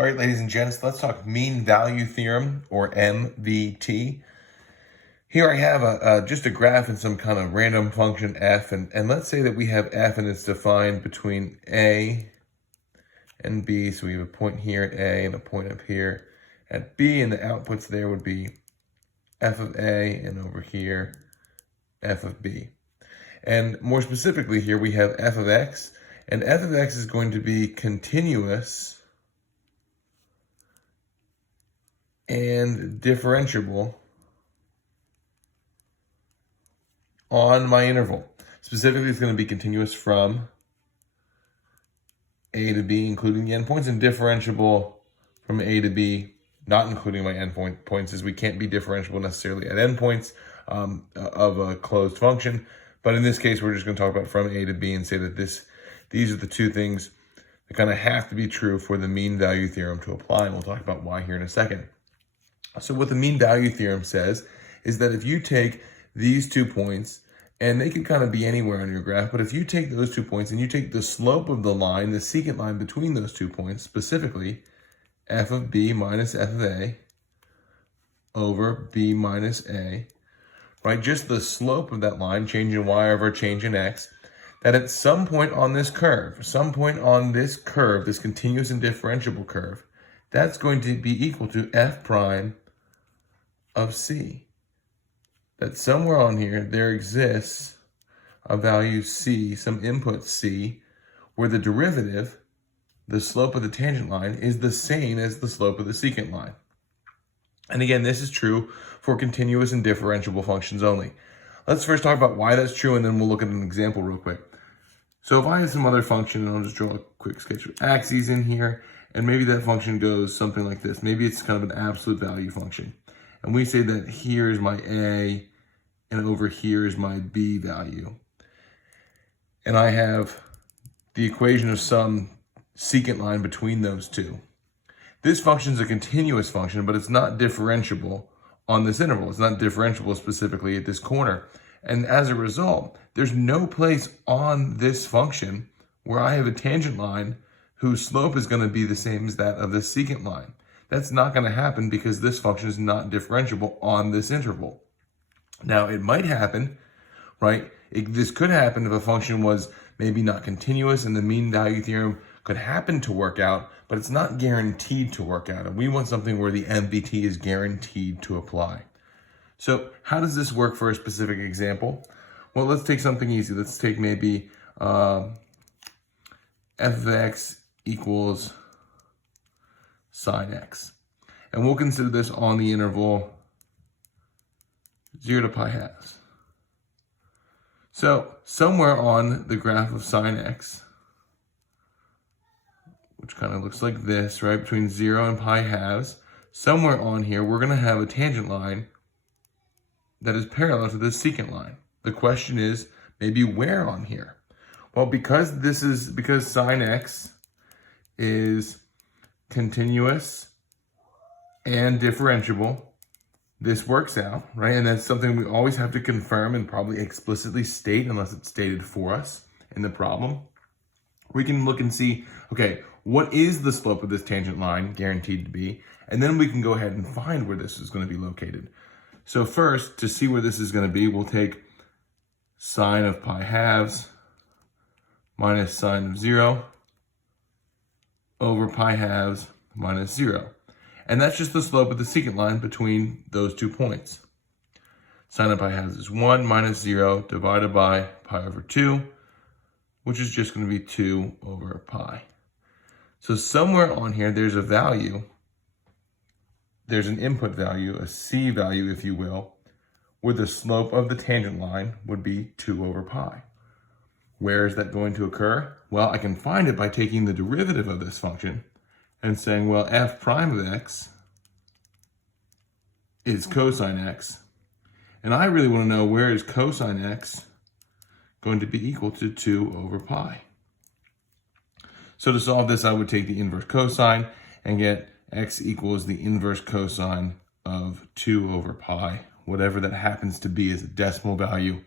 All right, ladies and gents, let's talk mean value theorem, or MVT. Here I have just a graph and some kind of random function f, and let's say that we have f and it's defined between a and b. So we have a point here at a and a point up here at b, and the outputs there would be f of a and over here f of b. And more specifically here we have f of x, and f of x is going to be continuous and differentiable on my interval. Specifically, it's going to be continuous from a to b, including the endpoints, and differentiable from a to b, not including my endpoints, as we can't be differentiable necessarily at endpoints of a closed function. But in this case, we're just going to talk about from a to b and say that these are the two things that kind of have to be true for the mean value theorem to apply, and we'll talk about why here in a second. So what the mean value theorem says is that if you take these 2 points, and they can kind of be anywhere on your graph, but if you take those 2 points and you take the slope of the line, the secant line between those 2 points, specifically f of b minus f of a over b minus a, right? Just the slope of that line, change in y over change in x, that at some point on this curve, this continuous and differentiable curve, that's going to be equal to f prime of c. That somewhere on here, there exists a value c, some input c, where the derivative, the slope of the tangent line, is the same as the slope of the secant line. And again, this is true for continuous and differentiable functions only. Let's first talk about why that's true, and then we'll look at an example real quick. So if I have some other function, and I'll just draw a quick sketch of axes in here, and maybe that function goes something like this. Maybe it's kind of an absolute value function. And we say that here is my a, and over here is my b value. And I have the equation of some secant line between those two. This function is a continuous function, but it's not differentiable on this interval. It's not differentiable specifically at this corner. And as a result, there's no place on this function where I have a tangent line whose slope is going to be the same as that of the secant line. That's not going to happen because this function is not differentiable on this interval. Now, it might happen, right? This could happen if a function was maybe not continuous, and the mean value theorem could happen to work out, but it's not guaranteed to work out. And we want something where the MVT is guaranteed to apply. So how does this work for a specific example? Well, let's take something easy. Let's take maybe f of x equals sine x. And we'll consider this on the interval 0 to pi halves. So somewhere on the graph of sine x, which kind of looks like this, right, between 0 and pi halves, somewhere on here, we're going to have a tangent line that is parallel to the secant line. The question is, maybe where on here? Well, because sine x is continuous and differentiable, this works out, right? And that's something we always have to confirm and probably explicitly state unless it's stated for us in the problem. We can look and see, okay, what is the slope of this tangent line guaranteed to be? And then we can go ahead and find where this is going to be located. So first, to see where this is going to be, we'll take sine of pi halves minus sine of 0 over pi halves minus 0. And that's just the slope of the secant line between those 2 points. Sine of pi halves is 1 minus 0 divided by pi over 2, which is just going to be 2 over pi. So somewhere on here, there's a value. There's an input value, a c value, if you will, where the slope of the tangent line would be 2 over pi. Where is that going to occur? Well, I can find it by taking the derivative of this function and saying, well, f prime of x is cosine x. And I really want to know, where is cosine x going to be equal to 2 over pi? So to solve this, I would take the inverse cosine and get x equals the inverse cosine of 2 over pi, whatever that happens to be as a decimal value.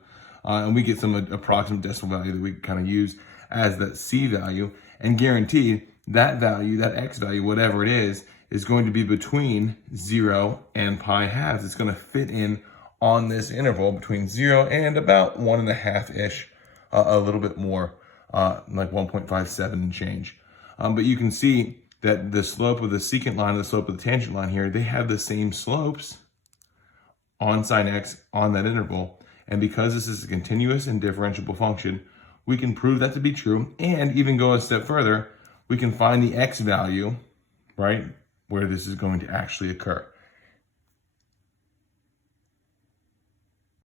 And we get some approximate decimal value that we kind of use as that c value. And guaranteed, that value, that x value, whatever it is going to be between 0 and pi halves. It's going to fit in on this interval between 0 and about 1.5-ish, a little bit more, like 1.57 and change. But you can see that the slope of the secant line and the slope of the tangent line here, they have the same slopes on sine x on that interval. And because this is a continuous and differentiable function, we can prove that to be true, and even go a step further, we can find the x value, right, where this is going to actually occur.